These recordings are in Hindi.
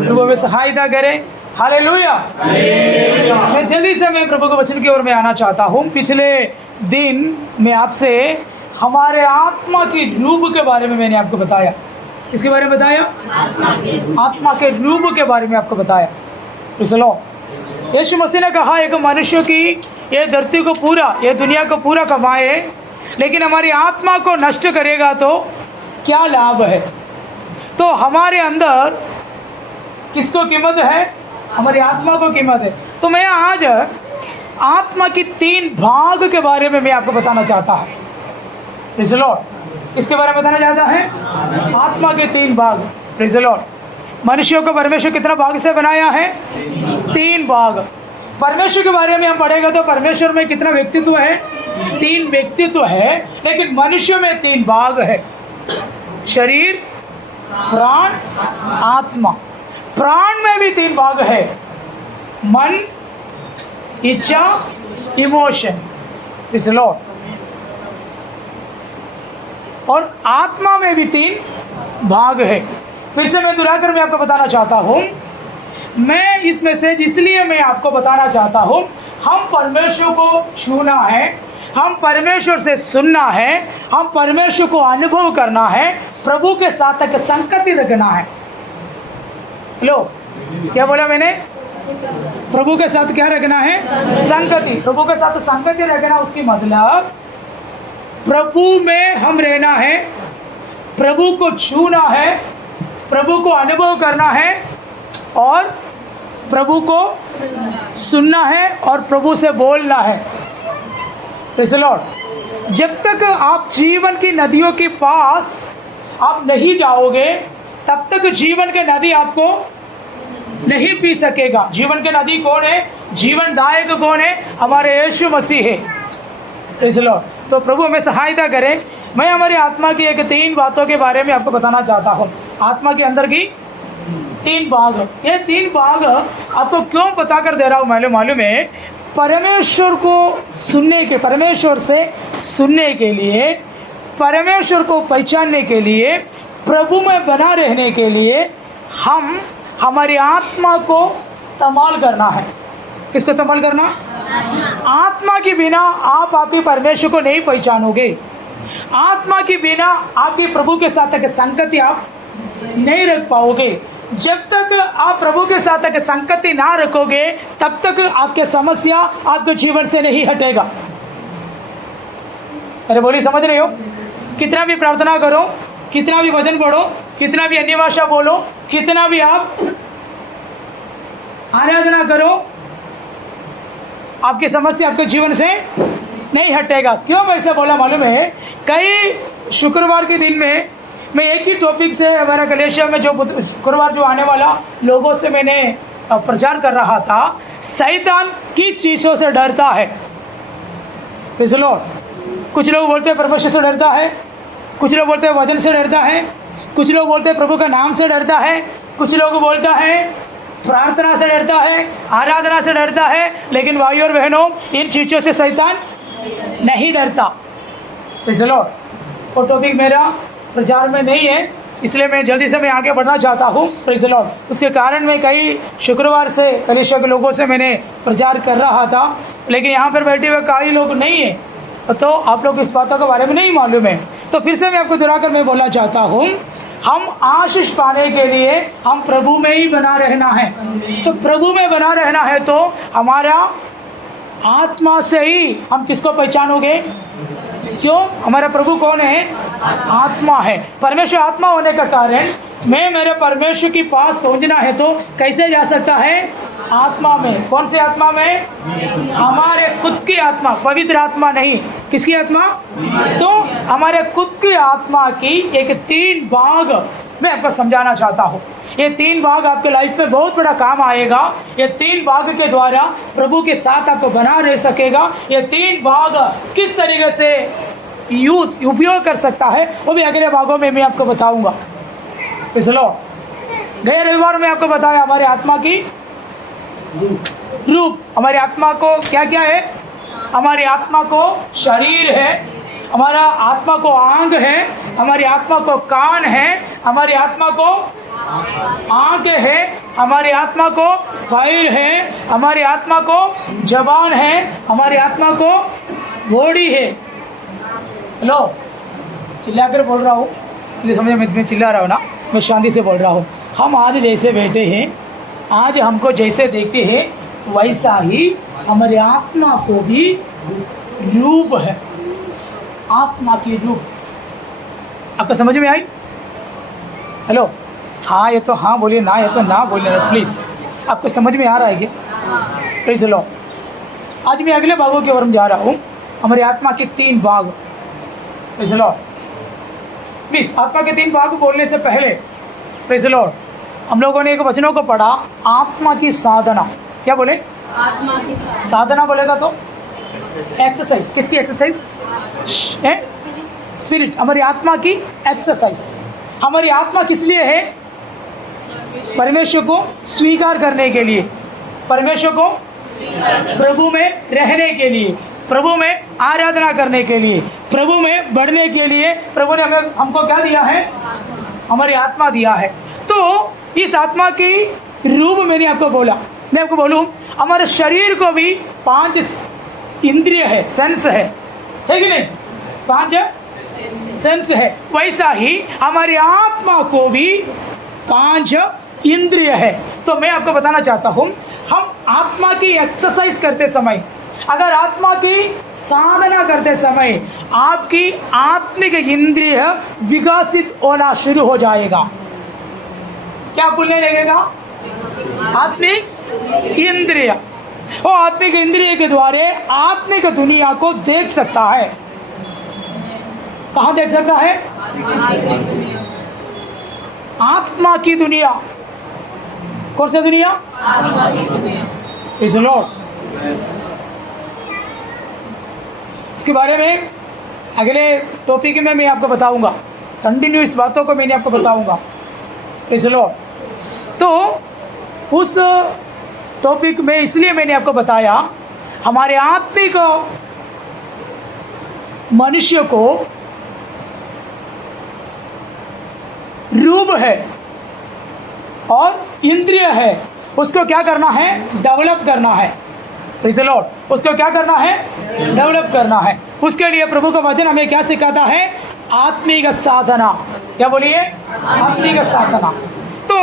प्रभु हमें सहायता करे। हालेलुया। मैं जल्दी से मैं प्रभु के वचन की ओर में आना चाहता हूँ। पिछले दिन मैं आपसे हमारे आत्मा की रूप के बारे में मैंने आपको बताया। किसके बारे में बताया? आत्मा के रूप के बारे में आपको बताया। चलो, यीशु मसीह ने कहा एक मनुष्य की ये धरती को पूरा, ये दुनिया को पूरा कमाए, लेकिन हमारी आत्मा को नष्ट करेगा तो क्या लाभ है? तो हमारे अंदर किसको कीमत है? हमारी आत्मा को कीमत है। तो मैं आज आत्मा की 3 भाग के बारे में मैं आपको बताना चाहता हूँ। Praise the Lord. इसके बारे में बताना चाहता है आत्मा के 3 भाग। Praise the Lord. मनुष्यों को परमेश्वर कितना भाग से बनाया है? 3 भाग। परमेश्वर के बारे में हम पढ़ेगा तो परमेश्वर में कितना व्यक्तित्व है? 3 व्यक्तित्व है, लेकिन मनुष्य में 3 भाग है। शरीर, प्राण, आत्मा। प्राण में भी 3 भाग है, मन, इच्छा, इमोशन। Praise the Lord. और आत्मा में भी 3 भाग है। फिर से मैं दोहराकर मैं आपको बताना चाहता हूँ। मैं इस मैसेज इसलिए मैं आपको बताना चाहता हूँ, हम परमेश्वर को छूना है, हम परमेश्वर से सुनना है, हम परमेश्वर को अनुभव करना है, प्रभु के साथ एक संगति रखना है। हेलो, क्या बोला मैंने? प्रभु के साथ क्या रखना है? संगति। प्रभु के साथ संगति रखना, उसकी मतलब प्रभु में हम रहना है, प्रभु को छूना है, प्रभु को अनुभव करना है और प्रभु को सुनना है और प्रभु से बोलना है। Praise the Lord. जब तक आप जीवन की नदियों के पास आप नहीं जाओगे, तब तक जीवन के नदी आपको नहीं पी सकेगा। जीवन के नदी कौन है? जीवनदायक कौन है? हमारे यीशु मसीह है। Praise the Lord. तो प्रभु हमें सहायता करे। मैं हमारी आत्मा की एक 3 बातों के बारे में आपको बताना चाहता हूँ। आत्मा के अंदर की 3 भाग। ये 3 भाग आपको क्यों बता कर दे रहा हूँ? मालूम है, परमेश्वर को सुनने के, परमेश्वर से सुनने के लिए, परमेश्वर को पहचानने के लिए, प्रभु में बना रहने के लिए हम हमारी आत्मा को इस्तेमाल करना है। किसको इस्तेमाल करना? आत्मा के बिना आप आपके परमेश्वर को नहीं पहचानोगे। आत्मा के बिना आपके प्रभु के साथ एक संगति आप नहीं रख पाओगे। जब तक आप प्रभु के साथ एक संगति ना रखोगे, तब तक आपके समस्या आपके जीवन से नहीं हटेगा। अरे बोली, समझ रहे हो? कितना भी प्रार्थना करो, कितना भी वचन पढ़ो, कितना भी अन्य भाषा बोलो, कितना भी आप आराधना करो, आपकी समस्या आपके जीवन से नहीं हटेगा। क्यों वैसे बोला मालूम है? कई शुक्रवार के दिन में मैं एक ही टॉपिक से हमारा कलेशिया में जो शुक्रवार जो आने वाला लोगों से मैंने प्रचार कर रहा था, शैतान किस चीज़ों से डरता है? Praise the Lord. कुछ लोग बोलते हैं परमेश्वर से डरता है, कुछ लोग बोलते हैं वचन से डरता है, कुछ लोग बोलते हैं प्रभु का नाम से डरता है, कुछ लोग बोलता है प्रार्थना से डरता है, आराधना से डरता है। लेकिन भाइयों और बहनों, इन चीज़ों से शैतान नहीं डरता। Praise the Lord. वो टॉपिक मेरा प्रचार में नहीं है, इसलिए मैं जल्दी से मैं आगे बढ़ना चाहता हूँ। Praise the Lord. उसके कारण मैं कई शुक्रवार से कलीसिया के लोगों से मैंने प्रचार कर रहा था, लेकिन यहाँ पर बैठे हुए कई लोग नहीं हैं, तो आप लोग इस बातों के बारे में नहीं मालूम है। तो फिर से मैं आपको दोहराकर मैं बोलना चाहता हूँ, हम आशीष पाने के लिए हम प्रभु में ही बना रहना है। तो प्रभु में बना रहना है तो हमारा आत्मा से ही हम किसको पहचानोगे? क्यों? हमारा प्रभु कौन है? आत्मा है। परमेश्वर आत्मा होने का कारण मैं मेरे परमेश्वर के पास पहुंचना है तो कैसे जा सकता है? आत्मा में। कौन सी आत्मा में? हमारे खुद की आत्मा, पवित्र आत्मा नहीं। किसकी आत्मा? तो हमारे खुद की आत्मा की एक 3 भाग मैं आपको समझाना चाहता हूँ। ये 3 भाग आपके लाइफ में बहुत बड़ा काम आएगा। ये 3 भाग के द्वारा प्रभु के साथ आपको बना रह सकेगा। ये 3 भाग किस तरीके से उपयोग कर सकता है, वो भी अगले भागों में मैं आपको बताऊंगा। पिछलो गए रविवार में आपको बताया हमारे आत्मा की रूप। हमारी आत्मा को क्या क्या है? हमारी आत्मा को शरीर है, हमारा आत्मा को आंग है, हमारी आत्मा को कान है, हमारी आत्मा को आंख है, हमारी आत्मा को पैर है, हमारी आत्मा को जबान है, हमारी आत्मा को बॉडी है। हेलो, चिल्लाकर बोल रहा हूँ, मुझे समझ में, मैं चिल्ला रहा हूँ ना, मैं शांति से बोल रहा हूँ। हम आज जैसे बैठे हैं, आज हमको जैसे देखते हैं, वैसा ही हमारी आत्मा को भी रूप है, आत्मा की रूप। आपको समझ में आई? हेलो, हाँ ये तो हाँ बोलिए, ना ये तो ना बोलिए ना प्लीज़। आपको समझ में आ रहा है क्या? प्लीज़ लो। आज मैं अगले भागों की ओर जा रहा हूँ। हमारी आत्मा के 3 भाग। Please low, please. आत्मा के 3 भाग बोलने से पहले प्लीज़ लो, हम लोगों ने एक वचनों को पढ़ा, आत्मा की साधना। क्या बोले? आत्मा की साधना बोलेगा तो एक्सरसाइज। किसकी एक्सरसाइज? स्पिरिट। हमारी आत्मा की एक्सरसाइज। हमारी आत्मा किस लिए है? परमेश्वर को स्वीकार करने के लिए, परमेश्वर को प्रभु में रहने के लिए, प्रभु में आराधना करने के लिए, प्रभु में बढ़ने के लिए प्रभु ने हमको क्या दिया है? हमारी आत्मा दिया है। तो इस आत्मा की रूप मैंने आपको बोला, मैं आपको बोलूँ, हमारे शरीर को भी 5 इंद्रिय है, सेंस है कि नहीं? 5 सेंस है। वैसा ही हमारी आत्मा को भी 5 इंद्रिय है। तो मैं आपको बताना चाहता हूँ, हम आत्मा की एक्सरसाइज करते समय, अगर आत्मा की साधना करते समय आपकी आत्मिक इंद्रिय विकसित होना शुरू हो जाएगा। क्या खुलने लगेगा? आत्मिक इंद्रिय। वो आत्मिक इंद्रिय के द्वारा आत्मिक दुनिया को देख सकता है। कहाँ देख सकता है? आत्मा की दुनिया। कौन सी दुनिया? आत्मा की दुनिया। इस लॉर्ड, इसके बारे में अगले टॉपिक में मैं आपको बताऊंगा। कंटिन्यू इस बातों को मैंने आपको बताऊंगा। इस लॉर्ड, तो उस टॉपिक में इसलिए मैंने आपको बताया, हमारे आत्मिक मनुष्य को रूप है और इंद्रिय है, उसको क्या करना है? डेवलप करना है। प्रेज़ द लॉर्ड, उसको क्या करना है? डेवलप करना है। उसके लिए प्रभु का वचन हमें क्या सिखाता है? आत्मिक साधना। क्या बोलिए? आत्मिक साधना। तो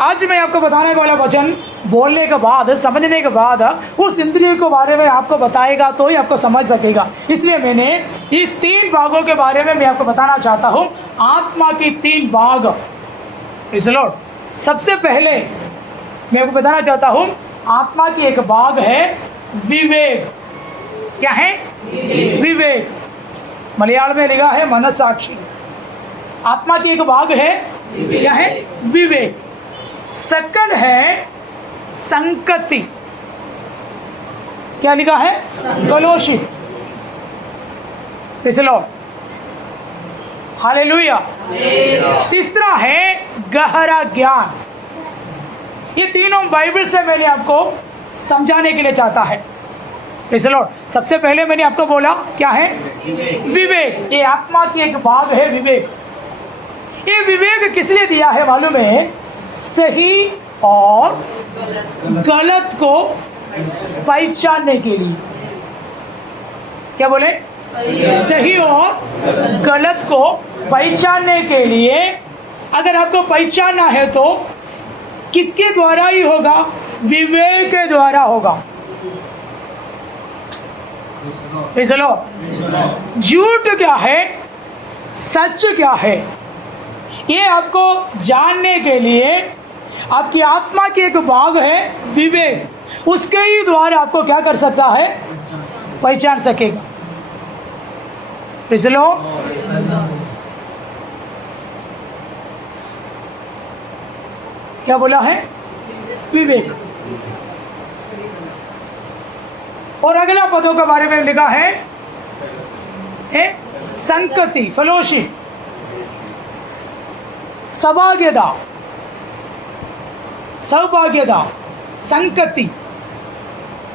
आज मैं आपको बताने वाला वचन बोलने के बाद, समझने के बाद, उस इंद्रिय के बारे में आपको बताएगा तो ही आपको समझ सकेगा। इसलिए मैंने इस 3 भागों के बारे में मैं आपको बताना चाहता हूँ, आत्मा की 3 भाग। प्रेज़ द लॉर्ड, सबसे पहले मैं आपको बताना चाहता हूँ, आत्मा की एक भाग है विवेक। क्या है? विवेक। मलयालम में लिखा है मनसाक्षी। आत्मा की एक भाग है, क्या है? विवेक। सेकंड है संगति। क्या लिखा है? Fellowship. Praise the Lord, hallelujah. तीसरा है गहरा ज्ञान। ये तीनों बाइबल से मैंने आपको समझाने के लिए चाहता है। प्रेज़ द लॉर्ड, सबसे पहले मैंने आपको बोला क्या है? विवेक। ये आत्मा की एक भाग है विवेक। ये विवेक किस लिए दिया है मालूम है? सही और गलत को पहचानने के लिए। क्या बोले? सही और गलत को पहचानने के लिए। अगर आपको पहचानना है तो किसके द्वारा ही होगा? विवेक के द्वारा होगा। चलो, झूठ क्या है, सच क्या है, ये आपको जानने के लिए आपकी आत्मा की एक भाग है विवेक, उसके ही द्वारा आपको क्या कर सकता है? पहचान सकेगा। चलो, क्या बोला है? विवेक। और अगला पदों के बारे में लिखा है संगति, फेलोशिप, सौभाग्यता, सौभाग्यता, संगति।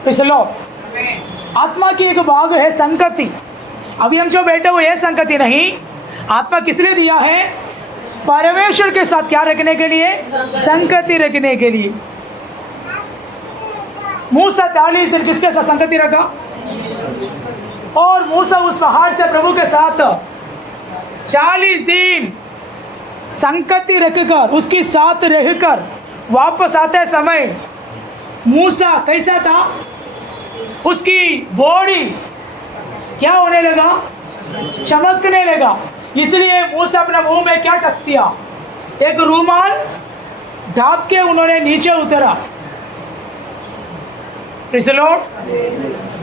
पिछलो आत्मा की एक भाग है संगति। अभी हम जो बैठे हुए हैं संगति नहीं, आत्मा किस लिए दिया है? परमेश्वर के साथ क्या रखने के लिए? संगति रखने के लिए। मूसा 40 दिन किसके साथ संगति रखा? और मूसा उस पहाड़ से प्रभु के साथ 40 दिन संगति रखकर उसके साथ रहकर वापस आते समय मूसा कैसा था? उसकी बॉडी क्या होने लगा? चमकने लगा। इसलिए मूसा अपने मुंह में क्या ढक दिया? एक रूमाल ढाप के उन्होंने नीचे उतरा। Praise the Lord.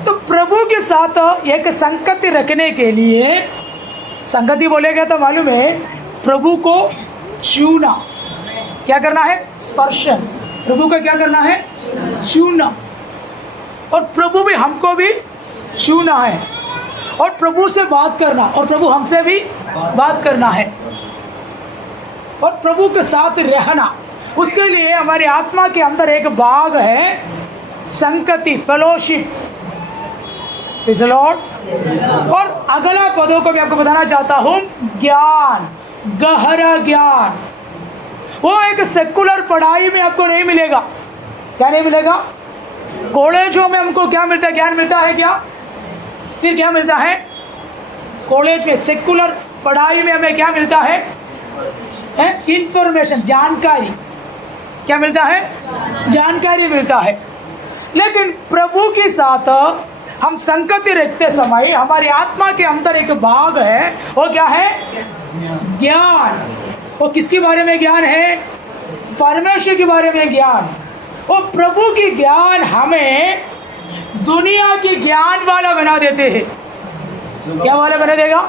तो प्रभु के साथ एक संगति रखने के लिए, संगति बोलेगा तो मालूम है प्रभु को छूना। क्या करना है? स्पर्शन। प्रभु का क्या करना है? छूना। और प्रभु भी हमको भी छूना है और प्रभु से बात करना, और प्रभु हमसे भी बात करना है और प्रभु के साथ रहना। उसके लिए हमारी आत्मा के अंदर एक भाग है संगति, फेलोशिप। Praise the Lord. और अगला पदों को मैं आपको बताना चाहता हूँ, ज्ञान, गहरा ज्ञान। वो एक सेकुलर पढ़ाई में आपको नहीं मिलेगा। क्या नहीं मिलेगा? कॉलेजों में हमको क्या मिलता है? ज्ञान मिलता है क्या? फिर क्या मिलता है? कॉलेज में सेकुलर पढ़ाई में हमें क्या मिलता है? इंफॉर्मेशन, जानकारी। क्या मिलता है? जानकारी मिलता है। लेकिन प्रभु के साथ हम संगति रखते समय हमारी आत्मा के अंदर एक भाग है, वो क्या है? ज्ञान। वो किसके बारे में ज्ञान है? परमेश्वर के बारे में ज्ञान। वो प्रभु की ज्ञान हमें दुनिया की ज्ञान वाला बना देते हैं। क्या वाला बना देगा?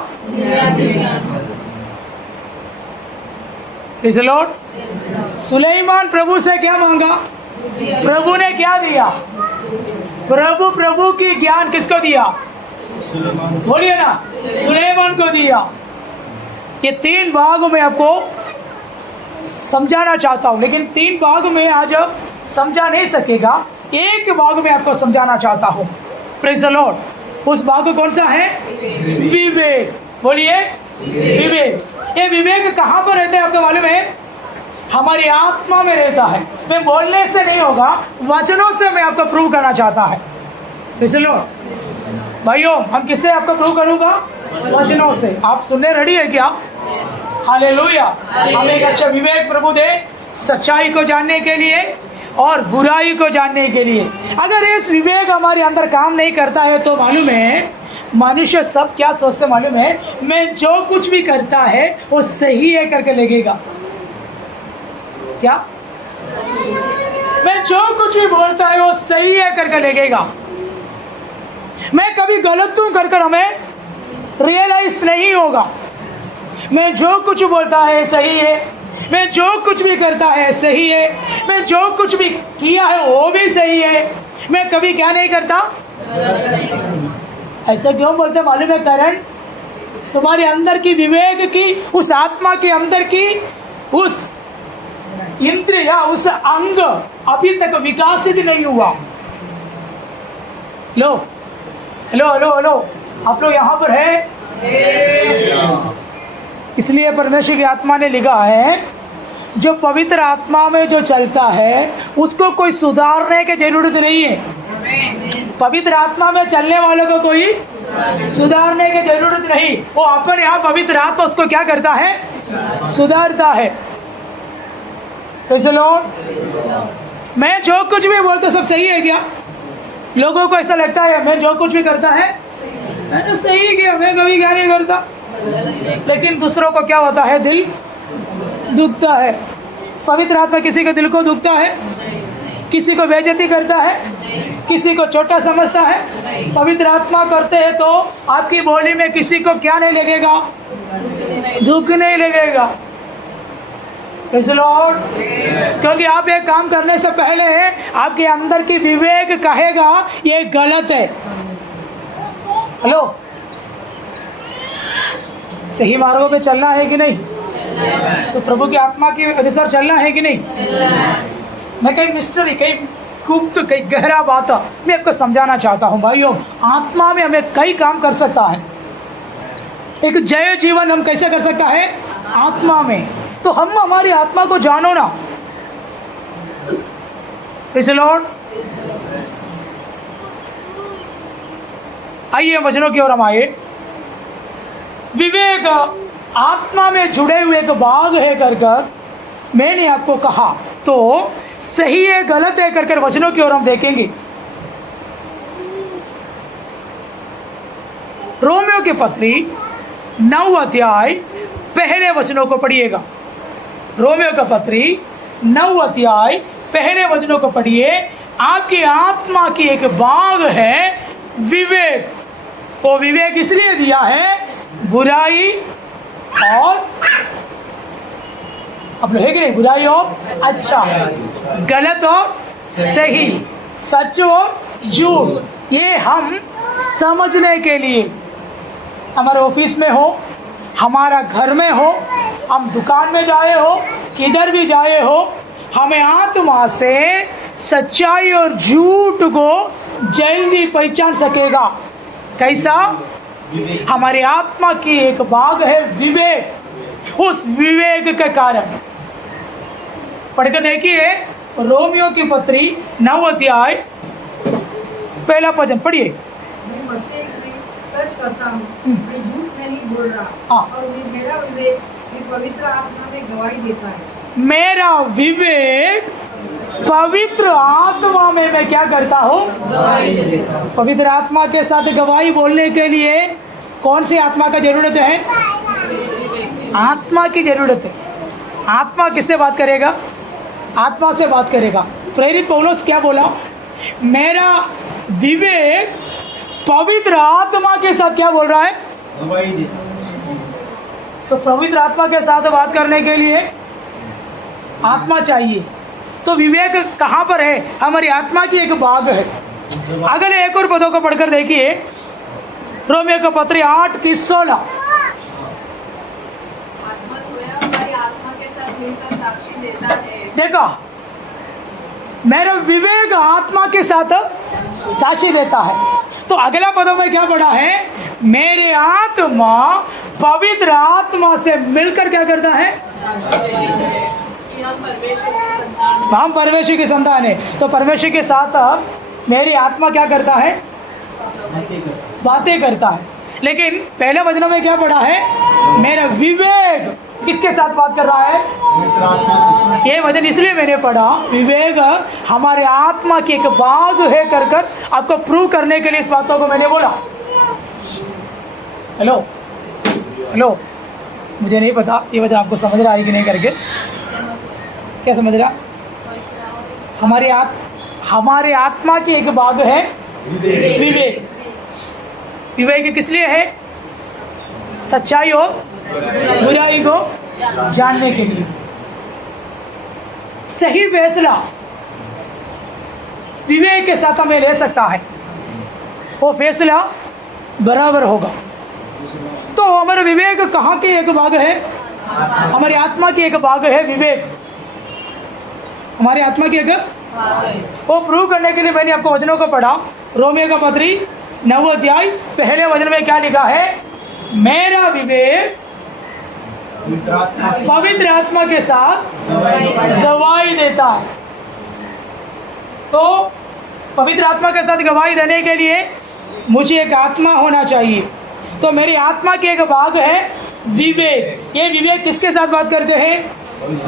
Praise the lord. सुलेमान प्रभु से क्या मांगा? प्रभु ने क्या दिया? प्रभु की ज्ञान किसको दिया? बोलिए ना, सुलेमान को दिया। ये 3 भाग में आपको समझाना चाहता हूँ, लेकिन 3 भाग में आज समझा नहीं सकेगा। एक भाग में आपको समझाना चाहता हूँ। Praise the Lord. उस भाग कौन सा है? विवेक। बोलिए, विवेक। ये विवेक कहाँ पर रहता है आपको मालूम है? हमारी आत्मा में रहता है। मैं बोलने से नहीं होगा, वचनों से मैं आपको प्रूव करना चाहता है। Praise the Lord. भाइयों, हम किससे आपको प्रूव करूँगा? वचनों से। आप सुनने रेडी है क्या? हालेलुया। हमें एक अच्छा विवेक प्रभु दे, सच्चाई को जानने के लिए और बुराई को जानने के लिए। अगर इस विवेक हमारे अंदर काम नहीं करता है तो मालूम है मनुष्य सब क्या सोचते मालूम है? मैं जो कुछ भी करता है वो सही है करके लगेगा। क्या? मैं जो कुछ भी बोलता है वो सही है करके लगेगा। मैं कभी गलत हूं कर हमें रियलाइज नहीं होगा। मैं जो कुछ बोलता है सही है, मैं जो कुछ भी करता है सही है, मैं जो कुछ भी किया है वो भी सही है। मैं कभी क्या नहीं करता? ऐसा क्यों बोलते मालूम है? कारण तुम्हारे अंदर की विवेक की, उस आत्मा के अंदर की उस इंद्रिय या उस अंग अभी तक विकासित नहीं हुआ। लो, हेलो हेलो हेलो, आप लोग यहाँ पर है? इसलिए परमेश्वर की आत्मा ने लिखा है, जो पवित्र आत्मा में जो चलता है उसको कोई सुधारने की जरूरत नहीं है। पवित्र आत्मा में चलने वालों को कोई सुधारने की जरूरत नहीं। वो अपने यहाँ पवित्र आत्मा उसको क्या करता है? सुधारता है। Praise the Lord. मैं जो कुछ भी बोलता सब सही है क्या? लोगों को ऐसा लगता है मैं जो कुछ भी करता है मैंने सही किया, मैं कभी क्या नहीं करता। लेकिन दूसरों को क्या होता है? दिल दुखता है। पवित्र आत्मा किसी के दिल को दुखता है? किसी को बेइज्जती करता है? किसी को छोटा समझता है? पवित्र आत्मा करते हैं तो आपकी बोली में किसी को क्या नहीं लगेगा? दुख नहीं लगेगा। Praise the Lord. क्योंकि आप एक काम करने से पहले आपके अंदर की विवेक कहेगा ये गलत है। हेलो, सही मार्गों पे चलना है कि नहीं? तो प्रभु की आत्मा के अनुसार चलना है कि नहीं? मैं कहीं मिस्टरी, कहीं गुप्त, कहीं गहरा बात मैं आपको समझाना चाहता हूँ। भाइयों, आत्मा में हमें कई काम कर सकता है। एक जय जीवन हम कैसे कर सकता है? आत्मा में। तो हम हमारी आत्मा को जानो ना। Praise the Lord. आइए वचनों की ओर हम आए। विवेक आत्मा में जुड़े हुए एक भाग है कर मैंने आपको कहा, तो सही है गलत है कर वचनों की ओर हम देखेंगे। रोमियो की पत्री 9 अध्याय पहले वचनों को पढ़िएगा। रोमियो का पत्री 9 अध्याय पहले वचनों को पढ़िए। आपकी आत्मा की एक भाग है विवेक। वो विवेक इसलिए दिया है बुराई और, अब है कि नहीं, बुराई और अच्छा, गलत और सही, सच और झूठ, ये हम समझने के लिए, हमारे ऑफिस में हो, हमारा घर में हो, हम दुकान में जाए हो, किधर भी जाए हो, हमें आत्मा से सच्चाई और झूठ को जल्दी पहचान सकेगा। कैसा? हमारी आत्मा की एक भाग है विवेक। उस विवेक के कारण पढ़कर देखिए रोमियो की पत्री 9 अध्याय पहला वचन पढ़िए। मैं मसीह में सच करता हूँ, मैं झूठ नहीं बोल रहा, हाँ। और मेरा विवेक भी पवित्र आत्मा में गवाही देता है। मेरा विवेक पवित्र आत्मा में मैं क्या करता हूँ? पवित्र आत्मा के साथ गवाही बोलने के लिए कौन सी आत्मा का जरूरत है? आत्मा की जरूरत है। आत्मा किससे बात करेगा? आत्मा से बात करेगा। प्रेरित पौलुस क्या बोला? मेरा विवेक पवित्र आत्मा के साथ क्या बोल रहा है? तो पवित्र आत्मा के साथ बात करने के लिए आत्मा चाहिए। तो विवेक कहाँ पर है? हमारी आत्मा की एक भाग है। अगले एक और पदों को पढ़कर देखिए, रोमियो का पत्री 8:16। आत्मा स्वयं हमारी आत्मा के साथ मिलकर साक्षी देता है। देखा, मेरा विवेक आत्मा के साथ साक्षी देता है। तो अगला पदों में क्या पढ़ा है? मेरे आत्मा पवित्र आत्मा से मिलकर क्या करता है? कि हम परमेश्वर की संतान हैं। हम परमेश्वर की संतान है। तो परमेश्वर के साथ मेरी आत्मा क्या करता है? बातें करता है। लेकिन पहले वचन में क्या पढ़ा है? मेरा विवेक किसके साथ बात कर रहा है? ये वचन इसलिए मैंने पढ़ा, विवेक हमारे आत्मा की एक भाग है कर आपको प्रूव करने के लिए इस बातों को मैंने बोला। हेलो हेलो, मुझे नहीं पता ये वचन आपको समझ रहा है कि नहीं करके। क्या समझ रहा? हमारे आत्मा की एक भाग है विवेक। विवेक किस लिए है? सच्चाई और बुराई को जानने के लिए। सही फैसला विवेक के साथ हमें ले सकता है, वो फैसला बराबर होगा। तो हमारा विवेक कहाँ की एक भाग है? हमारी आत्मा की एक भाग है विवेक। हमारी आत्मा की एक, वो प्रूव करने के लिए मैंने आपको वचनों को पढ़ा। रोमियो का पत्री 9 अध्याय पहले वचन में क्या लिखा है? मेरा विवेक पवित्र आत्मा के साथ गवाही देता है। तो पवित्र आत्मा के साथ गवाही देने के लिए मुझे एक आत्मा होना चाहिए। तो मेरी आत्मा की एक भाग है विवेक। ये विवेक किसके साथ बात करते हैं?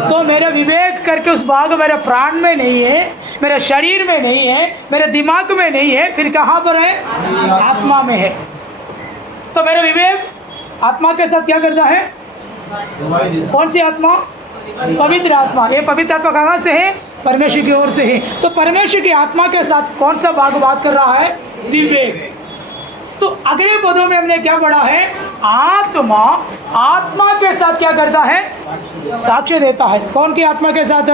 तो मेरा विवेक करके उस भाग मेरे प्राण में नहीं है, मेरे शरीर में नहीं है, मेरे दिमाग में नहीं है, फिर कहाँ पर है? आत्मा में है। तो मेरा विवेक आत्मा के साथ क्या करता है? कौन सी आत्मा? पवित्र आत्मा। ये पवित्र आत्मा कहाँ से है? परमेश्वर की ओर से है। तो परमेश्वर की आत्मा के साथ कौन सा भाग बात कर रहा है? विवेक। तो अगले पदों में हमने क्या पढ़ा है? आत्मा के साथ क्या करता है? साक्ष्य देता है। कौन की आत्मा के साथ?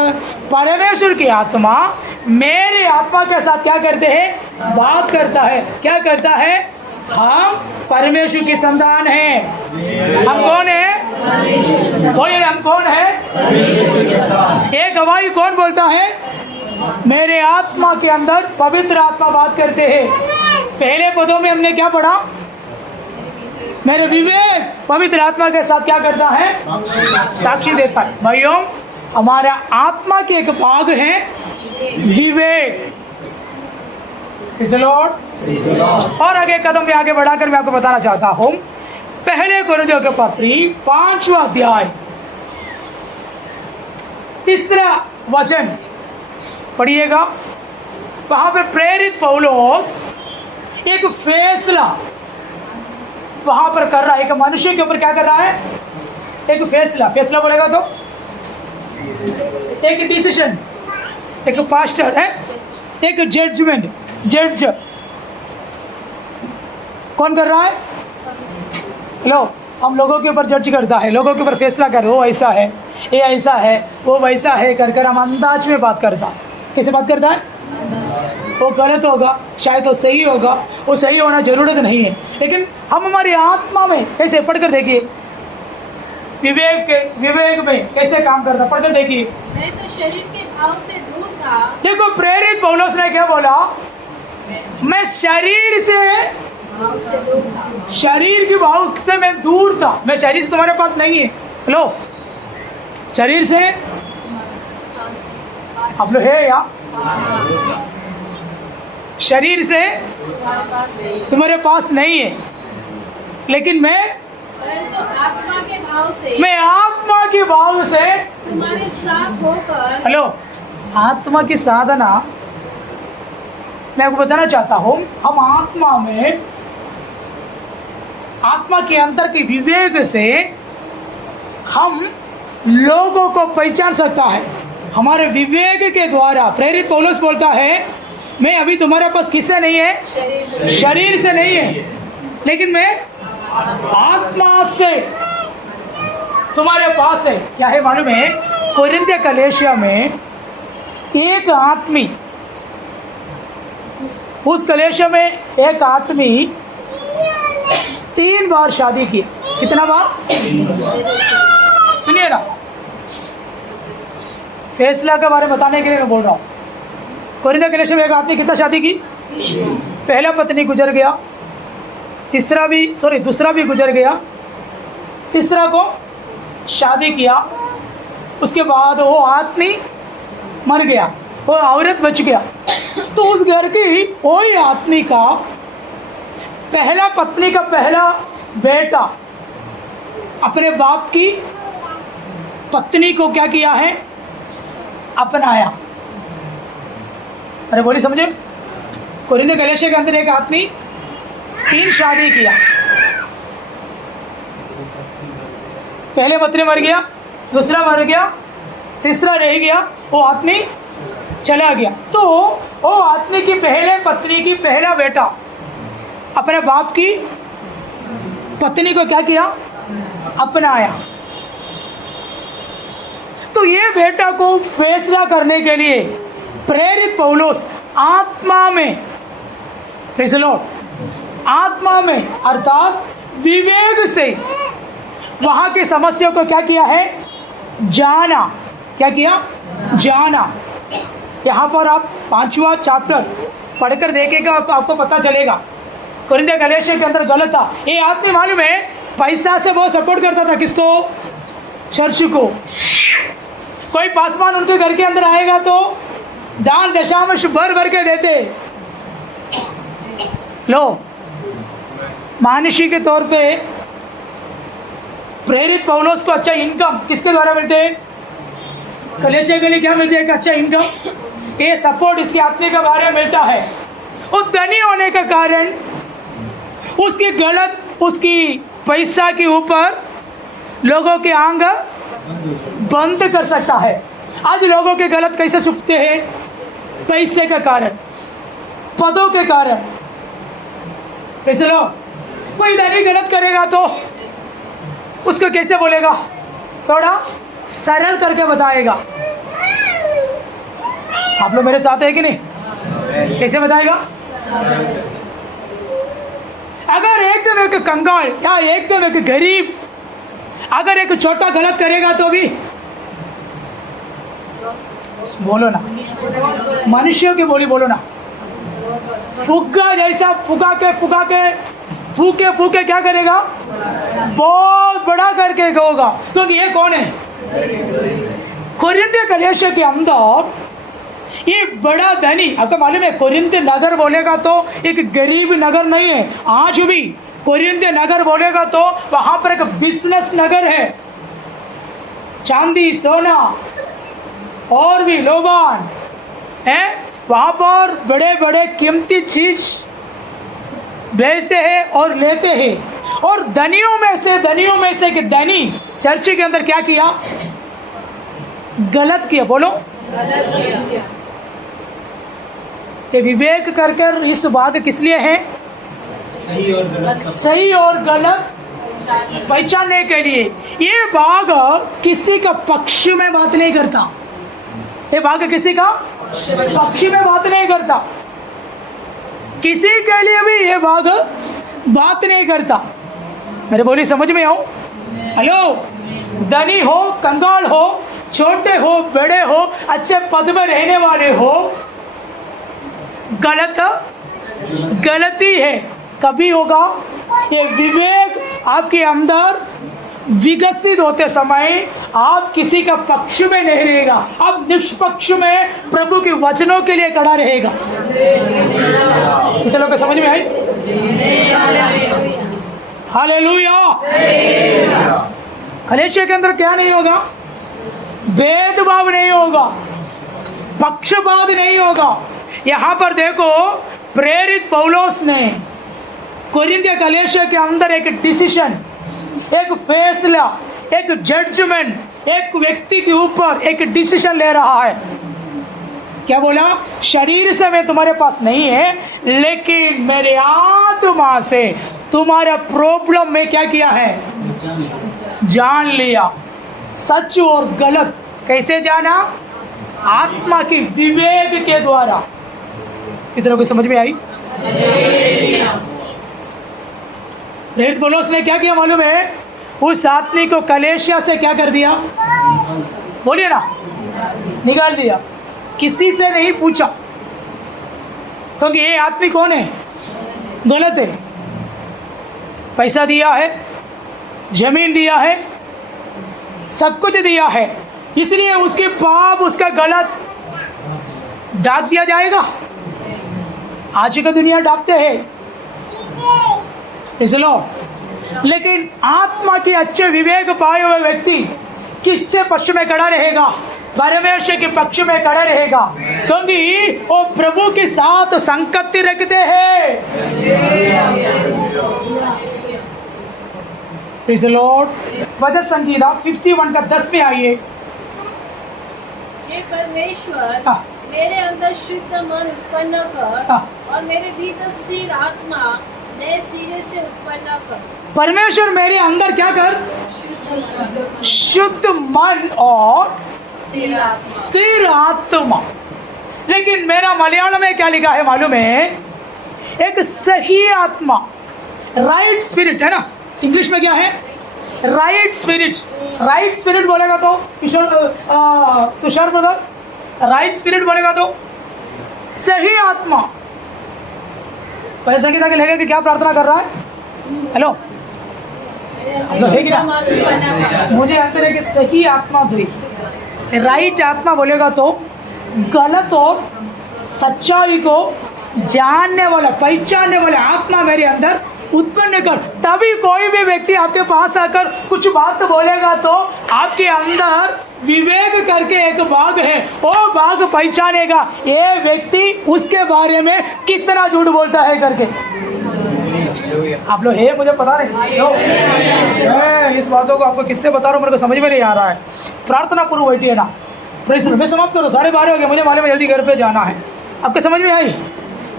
परमेश्वर की आत्मा मेरे आत्मा के साथ क्या करते हैं? बात करता है। क्या करता है? हम परमेश्वर की संतान हैं। हम कौन है? बोलिए, हम कौन है? ये गवाही कौन बोलता है? मेरे आत्मा के अंदर पवित्र आत्मा बात करते हैं। पहले पदों में हमने क्या पढ़ा? मेरे विवेक पवित्र आत्मा के साथ क्या करता है? साक्षी देता है। भाइयों, हमारा आत्मा की एक भाग है विवेक। Praise the Lord। और आगे कदम में आगे बढ़ाकर मैं आपको बताना चाहता हूं, पहले कोरिन्थियों के पत्री 5वां अध्याय 3रा वचन पढ़िएगा। वहां पर प्रेरित पौलुस एक फैसला वहां पर कर रहा है, एक मनुष्य के ऊपर क्या कर रहा है? एक फैसला। फैसला बोलेगा तो एक डिसीजन, एक पास्टर है, एक जजमेंट। जज कौन कर रहा है? हेलो, हम लोगों के ऊपर जज करता है, लोगों के ऊपर फैसला कर, वो ऐसा है, ये ऐसा है, वो वैसा है, कर कर हम अंदाज में बात करता है। कैसे बात करता है? वो गलत होगा, शायद वो सही होगा, वो सही होना जरूरत नहीं है, लेकिन हम हमारी आत्मा में कैसे पढ़कर देखिए, विवेक में कैसे काम करता, पढ़कर देखिए। मैं तो शरीर के भाव से दूर था। देखो प्रेरित पौलुस ने क्या बोला? मैं शरीर से भाव से दूर था। शरीर के भाव से मैं दूर था। मैं शरीर से तुम्हारे पास नहीं है। हेलो, शरीर से आप लोग है या शरीर से तुम्हारे पास नहीं है, लेकिन परंतु आत्मा के भाव से मैं आत्मा के भाव से तुम्हारे साथ होकर। हेलो, आत्मा की साधना मैं आपको बताना चाहता हूँ। हम आत्मा में, आत्मा के अंतर के विवेक से हम लोगों को पहचान सकता है। हमारे विवेक के द्वारा प्रेरित पौलुस बोलता है, मैं अभी तुम्हारे पास किससे नहीं है? शरीर से नहीं है, लेकिन मैं आत्मा से तुम्हारे पास है। क्या है मालूम है? कोरिन्थिया कलीसिया में एक आदमी, उस कलीसिया में एक आदमी 3 बार शादी की। कितना बार? सुनिए ना, फैसला के बारे में बताने के लिए मैं बोल रहा हूँ। कोरिन्थिया कलीसिया में एक आदमी कितना शादी की? पहला पत्नी गुजर गया, दूसरा भी गुजर गया, तीसरा को शादी किया, उसके बाद वो आदमी मर गया, वो औरत बच गया। तो उस घर की वही आदमी का पहला पत्नी का पहला बेटा अपने बाप की पत्नी को क्या किया है? अपनाया। अरे बोली समझे? कोरिन्थिया कलीसिया के अंदर एक आदमी 3 शादी किया, पहले पत्नी मर गया, दूसरा मर गया, तीसरा रह गया, वो आदमी चला गया। तो वो आदमी की पहले पत्नी की पहला बेटा अपने बाप की पत्नी को क्या किया? अपनाया। तो ये बेटा को फैसला करने के लिए प्रेरित पौलुस आत्मा में, प्रेज़ द लॉर्ड, आत्मा में अर्थात विवेक से वहां की समस्या को क्या किया है? जाना। क्या किया? जाना। यहाँ पर आप 5वां चैप्टर पढ़कर देखेगा, आपको पता चलेगा। कोरिन्थिया कलीसिया के अंदर गलत था। ये आदमी मालूम है पैसा से बहुत सपोर्ट करता था। किसको? चर्च को। कोई पासवान उनके घर के अंदर आएगा तो दान दशांश भर भर के देते। लो, मानुषी के तौर पे प्रेरित पौलुस को अच्छा इनकम किसके द्वारा मिलते हैं? कलीसिया के लिए क्या मिलती है? एक अच्छा इनकम। ये सपोर्ट इसके आत्मा के बारे में मिलता है। वो धनी होने का कारण उसकी गलत, उसकी पैसा के ऊपर लोगों के आंग बंद कर सकता है। आज लोगों के गलत कैसे छुपते हैं? पैसे के कारण, पदों के कारण। ऐसे लोग, कोई धनी गलत करेगा तो उसको कैसे बोलेगा? थोड़ा सरल करके बताएगा। आप लोग मेरे साथ है कि नहीं? कैसे बताएगा? अगर एकदम एक कंगाल या एकदम एक गरीब अगर एक छोटा गलत करेगा तो भी बोलो ना, मनुष्यों की बोली बोलो ना, फुग्गा जैसा फुगा के फूके फूके क्या करेगा, बहुत बड़ा करके होगा। क्योंकि ये कौन है, कोरिन्थ कलीसिया के अंदर ये बड़ा धनी। आपको मालूम है कोरिन्थ नगर बोलेगा तो एक गरीब नगर नहीं है। आज भी कोरिन्थ नगर बोलेगा तो वहां पर एक बिजनेस नगर है। चांदी सोना और भी लोबान है, वहां पर बड़े बड़े कीमती चीज बेचते हैं और लेते हैं। और धनियों में से एक धनी चर्च के अंदर क्या किया, गलत किया। बोलो, ये विवेक कर इस बात किस लिए है, सही और गलत पहचानने के लिए। ये भाग किसी का पक्ष में बात नहीं करता, ये भाग किसी का पक्ष में बात नहीं करता, किसी के लिए भी ये भाग बात नहीं करता। मेरे बोली समझ में आओ? हेलो, धनी हो कंगाल हो, छोटे हो बड़े हो, अच्छे पद में रहने वाले हो, गलती है कभी होगा। ये विवेक आपके अंदर विकसित होते समय आप किसी का पक्ष में नहीं रहेगा, आप निष्पक्ष में प्रभु के वचनों के लिए खड़ा रहेगा। कितने लोग को समझ में आई? हालेलुया। कलीसिया के अंदर क्या नहीं होगा, भेदभाव नहीं होगा, पक्षपात नहीं होगा। यहाँ पर देखो, प्रेरित पौलुस ने कोरिन्थ कलीसिया के अंदर एक डिसीजन, एक फैसला, एक जजमेंट, एक व्यक्ति के ऊपर एक डिसीजन ले रहा है। क्या बोला? शरीर से मैं तुम्हारे पास नहीं है, लेकिन मेरे आत्मा से तुम्हारा प्रॉब्लम में क्या किया है, जान लिया। सच और गलत कैसे जाना? आत्मा की विवेक के द्वारा। कितनों को समझ में आई? प्रेरित पौलुस ने क्या किया मालूम है? उस आदमी को कलीसिया से क्या कर दिया? बोलिए ना, निकाल दिया। किसी से नहीं पूछा, क्योंकि ये आदमी कौन है? गलत है। पैसा दिया है, जमीन दिया है, सब कुछ दिया है, इसलिए उसके पाप, उसका गलत डाक दिया जाएगा। आज का दुनिया डाकते हैं, इसलिए। लेकिन आत्मा के अच्छे विवेक पाए हुए व्यक्ति किससे पक्ष में खड़ा रहेगा? परमेश्वर के पक्ष में खड़ा रहेगा, क्योंकि वो प्रभु के साथ संगति रखते हैं। Praise the lord. Bhajan Sangeeta 51 का 10 में आइए। हे परमेश्वर, मेरे अंदर शुद्ध मन उत्पन्न कर और मेरे भीतर स्थिर आत्मा नए सिरे से उत्पन्न कर। परमेश्वर मेरे अंदर क्या कर? शुद्ध मन और स्थिर आत्मा। लेकिन मेरा मलयालम में क्या लिखा है मालूम है? एक सही आत्मा, राइट स्पिरिट है ना। इंग्लिश में क्या है? Right spirit. राइट स्पिरिट बोलेगा तो तुषार ब्रदर, राइट स्पिरिट बोलेगा तो सही आत्मा। पैसा की ताकि लेगा कि क्या प्रार्थना कर रहा है? हेलो, है क्या? मुझे अंदर है कि सही आत्मा दो। राइट आत्मा बोलेगा तो गलत और सच्चाई को जानने वाला, पहचानने वाला आत्मा मेरे अंदर उत्पन्न कर। तभी कोई भी व्यक्ति आपके पास आकर कुछ बात बोलेगा तो आपके अंदर विवेक करके एक भाग है, वो भाग पहचानेगा ये व्यक्ति उसके बारे में कितना झूठ बोलता है करके। आप लोग है, मुझे पता नहीं। मैं इस बातों को आपको किससे बता रहा हूँ, मेरे को समझ में नहीं आ रहा है। प्रार्थना पूर्व बैठिए ना। मैं समाप्त करो, 12:30 हो गया, मुझे मालूम है जल्दी घर पे जाना है। आपको समझ में आई?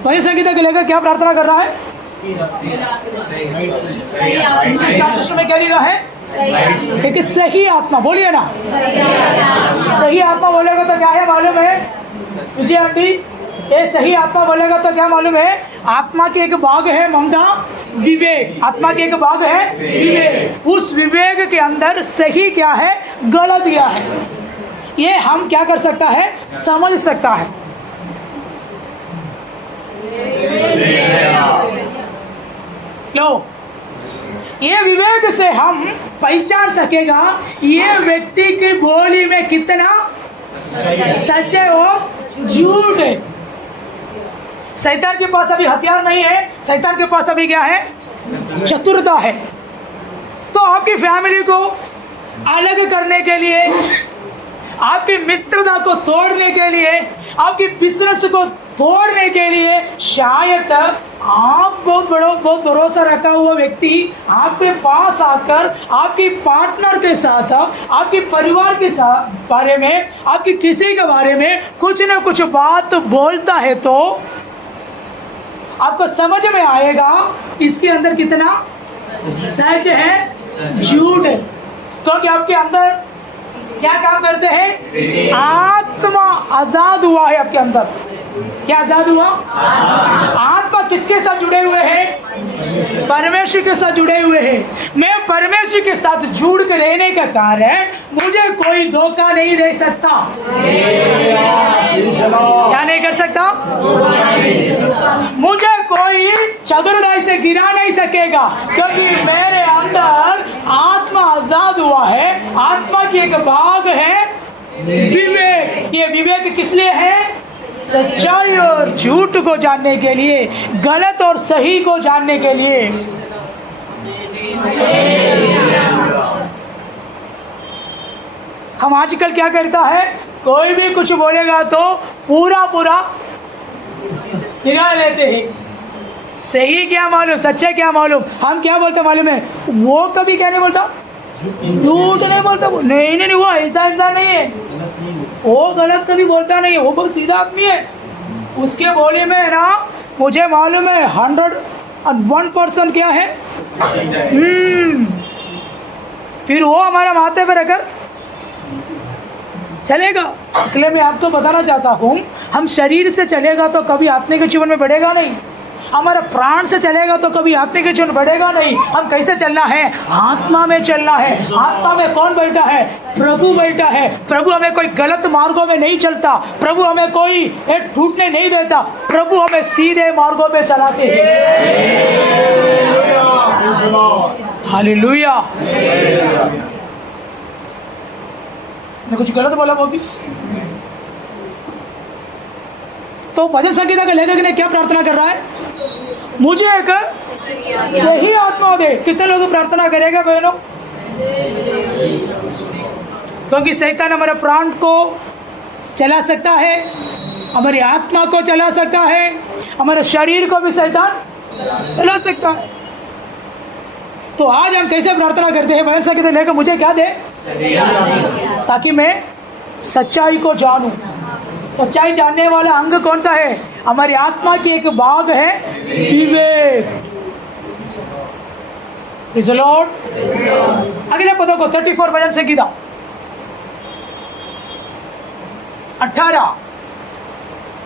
भजन संगीता के लेकर क्या प्रार्थना कर रहा है? में क्या लिखा है? एक सही आत्मा। बोलिए ना, सही आत्मा बोलेगा तो क्या है मालूम है मुझे आंटी? ये सही आत्मा बोलेगा तो क्या मालूम है? आत्मा के एक भाग है ममता, विवेक। आत्मा के एक भाग है विवेक। उस विवेक के अंदर सही क्या है, गलत क्या है, ये हम क्या कर सकता है? समझ सकता है। लो, ये विवेक से हम पहचान सकेगा ये व्यक्ति की बोली में कितना सच है और झूठ है। शैतान के पास अभी हथियार नहीं है, शैतान के पास अभी क्या है? चतुरता है। तो आपकी फैमिली को अलग करने के लिए, आपकी मित्रता को तोड़ने के लिए, आपकी बिजनेस को तोड़ने के लिए शायद आप बहुत भरोसा रखा हुआ व्यक्ति आपके पास आकर आपकी पार्टनर के साथ, आपके परिवार के साथ बारे में, आपकी किसी के बारे में कुछ न कुछ बात बोलता है तो आपको समझ में आएगा इसके अंदर कितना सच है, झूठ है। क्योंकि आपके अंदर क्या काम करते हैं? आत्मा आजाद हुआ है आपके अंदर। क्या आजाद हुआ? आत्मा किसके साथ जुड़े हुए हैं? परमेश्वर के साथ जुड़े हुए हैं। मैं परमेश्वर के साथ जुड़ कर रहने का कारण मुझे कोई धोखा नहीं दे सकता। क्या नहीं कर सकता? मुझे कोई चतुराई से गिरा नहीं सकेगा, क्योंकि मेरे अंदर आत्मा आजाद हुआ है। आत्मा की एक भाग है विवेक। ये विवेक किस लिए है? सच्चाई और झूठ को जानने के लिए, गलत और सही को जानने के लिए। हम आजकल क्या करता है, कोई भी कुछ बोलेगा तो पूरा निकाल लेते हैं। सही क्या मालूम, सच्चा क्या मालूम। हम क्या बोलते मालूम है? वो कभी क्या नहीं बोलता? झूठ नहीं बोलता। नहीं वो ऐसा इंसान नहीं है, वो गलत कभी बोलता नहीं है, वो बहुत सीधा आदमी है। उसके बोली में ना मुझे मालूम है 101% क्या है। फिर वो हमारा माथे पर रखकर चलेगा। इसलिए मैं आपको बताना चाहता हूँ, हम शरीर से चलेगा तो कभी आत्मिक जीवन में बढ़ेगा नहीं। हमारा प्राण से चलेगा तो कभी आत्मिक जीवन बढ़ेगा नहीं। हम कैसे चलना है? आत्मा में चलना है। आत्मा में कौन बैठा है? प्रभु बैठा है। प्रभु हमें कोई गलत मार्गों में नहीं चलता। प्रभु हमें कोई टूटने नहीं देता। प्रभु हमें सीधे मार्गों में चलाते हैं। हालेलुया। मैं कुछ गलत बोला वो भी? तो भजन संगीता के लेखक ने क्या प्रार्थना कर रहा है? मुझे एक सही आत्मा दे। कितने लोग प्रार्थना करेगा बहनों? क्योंकि शैतान हमारे प्राण को चला सकता है, हमारी आत्मा को चला सकता है, हमारे शरीर को भी शैतान चला सकता है। तो आज हम कैसे प्रार्थना करते हैं? भजन संगीता लेकर मुझे क्या दे, ताकि मैं सच्चाई को जानूं। सच्चाई जानने वाला अंग कौन सा है? हमारी आत्मा की एक भाग है विवेक। Praise the Lord. अगले पदों को 34 भजन संगीता 18।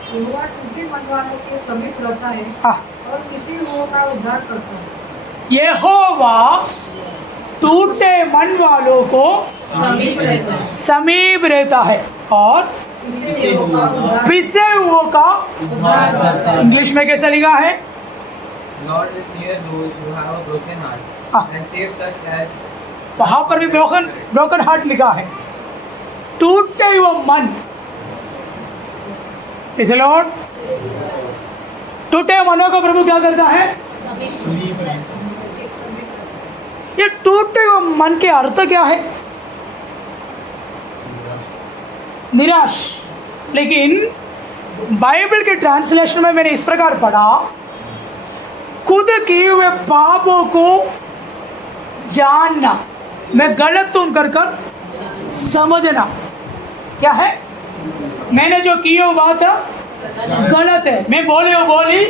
यहोवा टूटे मन वालों के समीप रहता है और किसी हुओं का उद्धार करता है। यहोवा टूटे मन वालों को समीप रहता है और पिसे हुओं का उद्धार करता है। इंग्लिश में कैसा लिखा है? Lord is near those who have a broken heart and save such as। वहां पर भी ब्रोकन हार्ट लिखा है। टूटे हुए मन। Praise the Lord. टूटे मनों को प्रभु क्या करता है? ये टूटे हुए मन के अर्थ क्या है? निराश। लेकिन बाइबल के ट्रांसलेशन में मैंने इस प्रकार पढ़ा, खुद किए हुए पापों को जानना। मैं गलत तो कर समझना। क्या है? मैंने जो की वो बात गलत है, मैं बोली वो बोली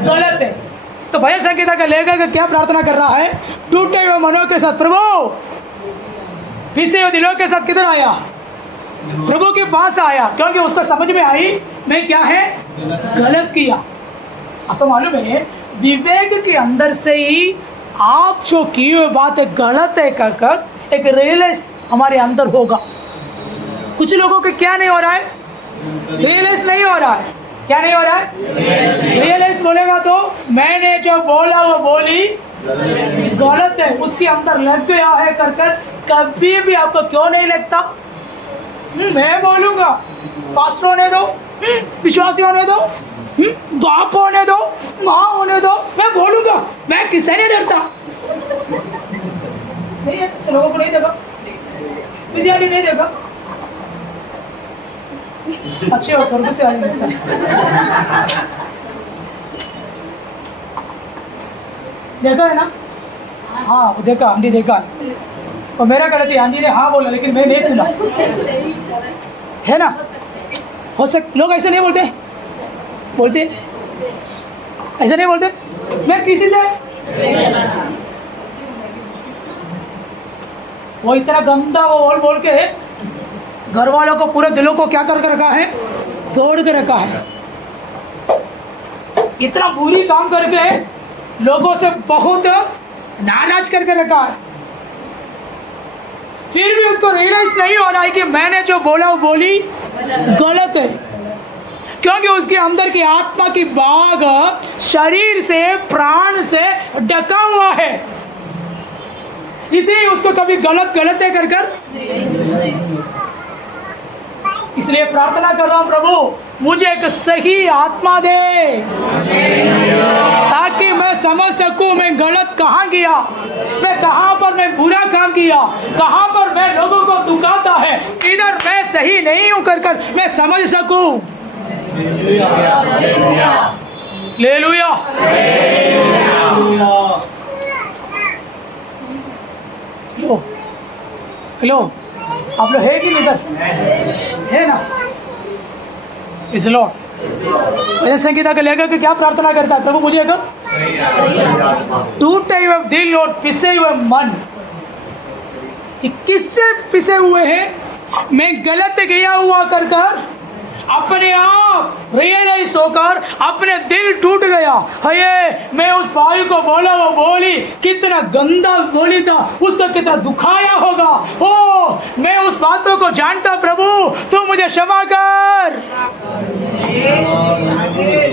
गलत है। तो भजन संगीता का लेखक क्या प्रार्थना कर रहा है? टूटे हुए मनों के साथ प्रभु पिसे हुए दिलों के साथ किधर आया? प्रभु के पास आया, क्योंकि उसको समझ में आई मैं क्या है गलत किया। आपको मालूम है विवेक के अंदर से ही आप जो की हुई बात गलत है कर एक रियलाइज हमारे अंदर होगा। कुछ लोगों के क्या नहीं हो रहा है? रियलाइज नहीं हो रहा है। क्या नहीं हो रहा है? रियलाइज बोलेगा तो मैंने जो बोला वो बोली गलत है, उसके अंदर लग गया है कर कर कभी भी आपको क्यों नहीं लगता? मैं बोलूंगा, पास्टर होने दो, विश्वासी होने दो, बाप होने दो, माँ होने दो, मैं बोलूंगा, मैं किससे नहीं डरता। नहीं है, ऐसे लोगों को नहीं देखा, बिरयानी नहीं देखा, अच्छे हो स्वर्ग से आने देखा है ना? हाँ वो देखा, आंटी देखा, और मेरा गलती, आंटी ने हाँ बोला लेकिन मैं नहीं सुना, है ना? हो सक लोग ऐसे नहीं बोलते, बोलते ऐसे नहीं बोलते, मैं किसी से वो इतना गंदा वो बोल के घर वालों को पूरे दिलों को क्या कर रखा है, तोड़ के रखा है। इतना बुरी काम करके लोगों से बहुत नाराज करके रखा है, फिर भी उसको रियलाइज नहीं हो रहा है कि मैंने जो बोला वो बोली गलत है, क्योंकि उसके अंदर की आत्मा की बाग शरीर से, प्राण से ढका हुआ है, इसलिए उसको कभी गलत गलत है कर इसलिए प्रार्थना कर रहा हूं, प्रभु मुझे एक सही आत्मा दे ताकि मैं समझ सकूं मैं गलत कहाँ गया, मैं कहाँ पर मैं बुरा काम किया, कहाँ पर मैं लोगों को दुखाता है, इधर मैं सही नहीं हूं कर मैं समझ सकूं। हालेलुया। हेलो हेलो, आप लोग है कि नहीं इधर? है ना? इस लॉर्ड भजन संगीता के लेकर के क्या प्रार्थना करता है? प्रभु मुझे एक टूटे हुए दिल और पिसे हुए मन, किससे पिसे हुए हैं? मैं गलत गया हुआ कर अपने आप रियलाइज होकर अपने दिल टूट गया है। मैं उस भाई को बोला, वो बोली कितना गंदा बोली था, उसको कितना दुखाया होगा। ओ मैं उस बातों को जानता, प्रभु तू मुझे क्षमा कर।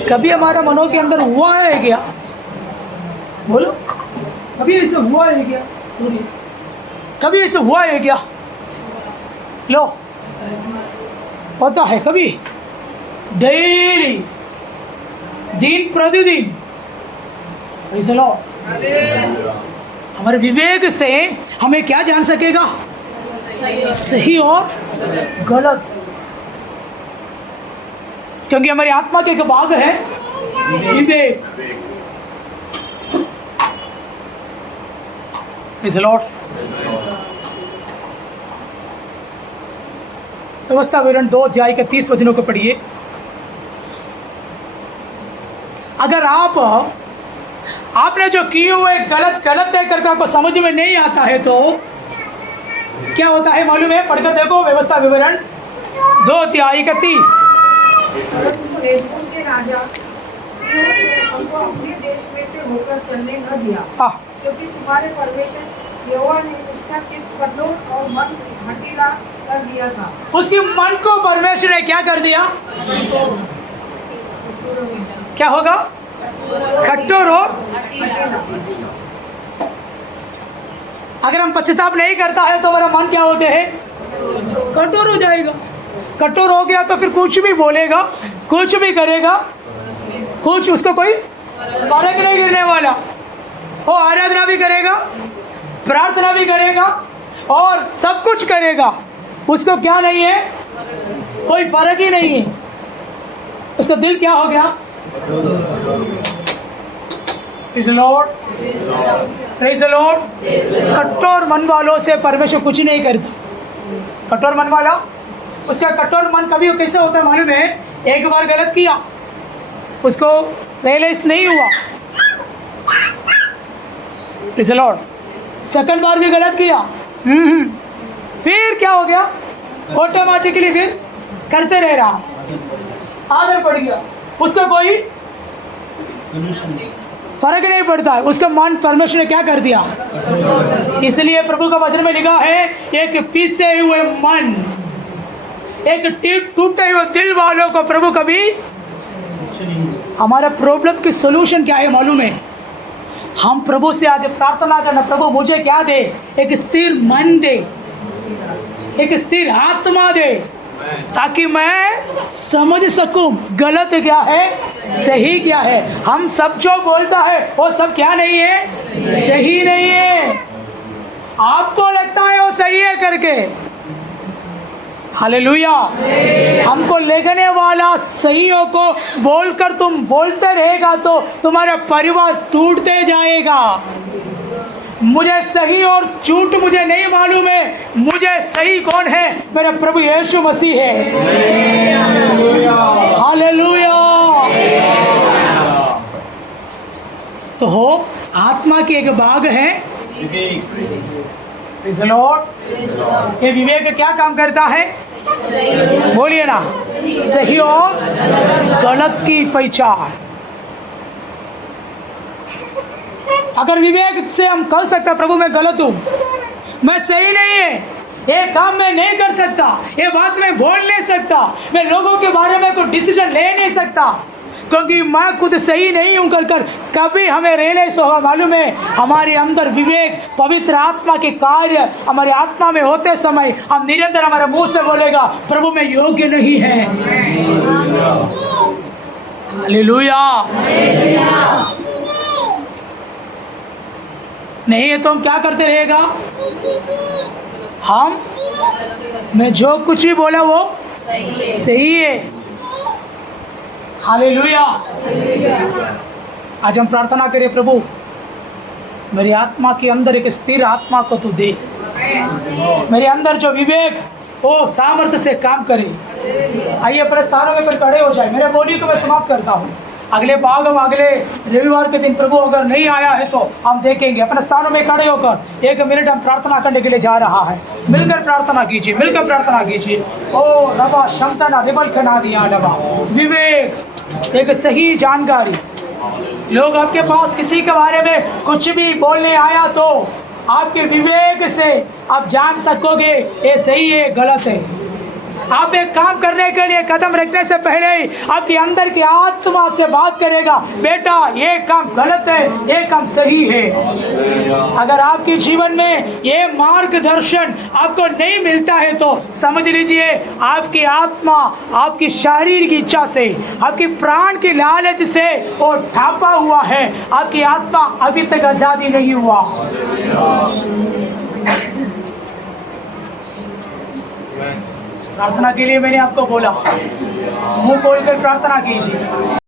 कभी हमारा मनों के अंदर हुआ है क्या? बोलो, कभी ऐसे हुआ है क्या? सुनिए, कभी ऐसे हुआ है क्या? लो, होता है कभी, डेली, दिन प्रतिदिन। हमारे विवेक से हमें क्या जान सकेगा? सही और गलत, क्योंकि हमारी आत्मा के एक भाग है विवेक। व्यवस्था विवरण 2 अध्याय के 30 वचनों को पढ़िए। अगर आपने जो किए हुए गलत है करके आपको समझ में नहीं आता है तो क्या होता है मालूम है? पढ़कर देखो व्यवस्था विवरण 2 अध्याय का 30। के राजा हमको अपने देश में से होकर चलने न दिया, क्योंकि तुम्हारे परमेश्वर यहोवा ने उसका चित्त कठोर और मन हठीला कर दिया था। उसके मन को परमेश्वर ने क्या कर दिया? क्या होगा? कठोर और अगर हम पश्चाताप नहीं करता है तो हमारा मन क्या होते हैं? कठोर हो जाएगा। कठोर हो गया तो फिर कुछ भी बोलेगा, कुछ भी करेगा, कुछ उसको कोई फर्क नहीं गिरने वाला। वो आराधना भी करेगा, प्रार्थना भी करेगा और सब कुछ करेगा, उसको क्या नहीं है? कोई फर्क ही नहीं है। उसका दिल क्या हो गया? Praise the Lord, praise the Lord. कठोर मन वालों से परमेश्वर कुछ नहीं करता। कठोर मन वाला, उसका कठोर मन कभी कैसे होता है मालूम है? एक बार गलत किया, उसको रियलाइज नहीं हुआ, प्रेज़ द लॉर्ड। सेकंड बार भी गलत किया, फिर क्या हो गया? ऑटोमेटिकली फिर करते रह रहा, आदत पड़ गया, उसका कोई फर्क नहीं पड़ता है। उसका मन परमेश्वर ने क्या कर दिया? इसलिए प्रभु का वचन में लिखा है, एक पिसे हुए मन, एक टूटे हुए दिल वालों को प्रभु कभी। हमारा प्रॉब्लम की सोल्यूशन क्या है मालूम है? हम प्रभु से आज प्रार्थना करना, प्रभु मुझे क्या दे? एक स्थिर मन दे, एक स्थिर आत्मा दे, ताकि मैं समझ सकूं गलत क्या है, सही क्या है। हम सब जो बोलता है वो सब क्या नहीं है? सही नहीं है। आपको लगता है वो सही है करके, हालेलुया। हमको लेगने वाला सहियों को बोलकर तुम बोलते रहेगा तो तुम्हारा परिवार टूटते जाएगा। मुझे सही और झूठ मुझे नहीं मालूम है, मुझे सही कौन है? मेरा प्रभु यीशु मसीह है। हालेलुया। तो हो आत्मा की एक भाग है Praise the Lord। ये विवेक क्या काम करता है? बोलिए ना, सही और गलत की पहचान। अगर विवेक से हम कह सकते प्रभु मैं गलत हूं, मैं सही नहीं है, ये काम मैं नहीं कर सकता, ये बात मैं बोल नहीं सकता, मैं लोगों के बारे में कोई डिसीजन ले नहीं सकता क्योंकि मैं खुद सही नहीं हूं कर कभी हमें रियलाइज होगा। मालूम है हमारे अंदर विवेक पवित्र आत्मा के कार्य हमारे आत्मा में होते समय हम निरंतर हमारे मुंह से बोलेगा प्रभु मैं योग्य नहीं है। हालेलुया। नहीं है तो हम क्या करते रहेगा? मैं जो कुछ भी बोला वो सही है। हालेलुया। आज हम प्रार्थना करें प्रभु मेरी आत्मा के अंदर एक स्थिर आत्मा को तू दे, मेरे अंदर जो विवेक वो सामर्थ्य से काम करे। आइए अपने स्थानों में पर खड़े हो जाए। मेरे बोली को मैं समाप्त करता हूँ। अगले भाग हम अगले रविवार के दिन प्रभु अगर नहीं आया है तो हम देखेंगे। अपने स्थानों में खड़े होकर 1 मिनट हम प्रार्थना करने के लिए जा रहा है। मिलकर प्रार्थना कीजिए, मिलकर प्रार्थना कीजिए। ओ रबा शमतना रिबल खना दिया डबा विवेक, एक सही जानकारी। लोग आपके पास किसी के बारे में कुछ भी बोलने आया तो आपके विवेक से आप जान सकोगे ये सही है गलत है। आप एक काम करने के लिए कदम रखने से पहले ही आपके अंदर की आत्मा आपसे बात करेगा बेटा ये काम गलत है, ये काम सही है। अगर आपके जीवन में ये मार्गदर्शन आपको नहीं मिलता है तो समझ लीजिए आपकी आत्मा आपकी शारीरिक इच्छा से, आपकी प्राण की लालच से वो ढापा हुआ है। आपकी आत्मा अभी तक आजादी नहीं हुआ। प्रार्थना के लिए मैंने आपको बोला, मुंह खोलकर प्रार्थना कीजिए।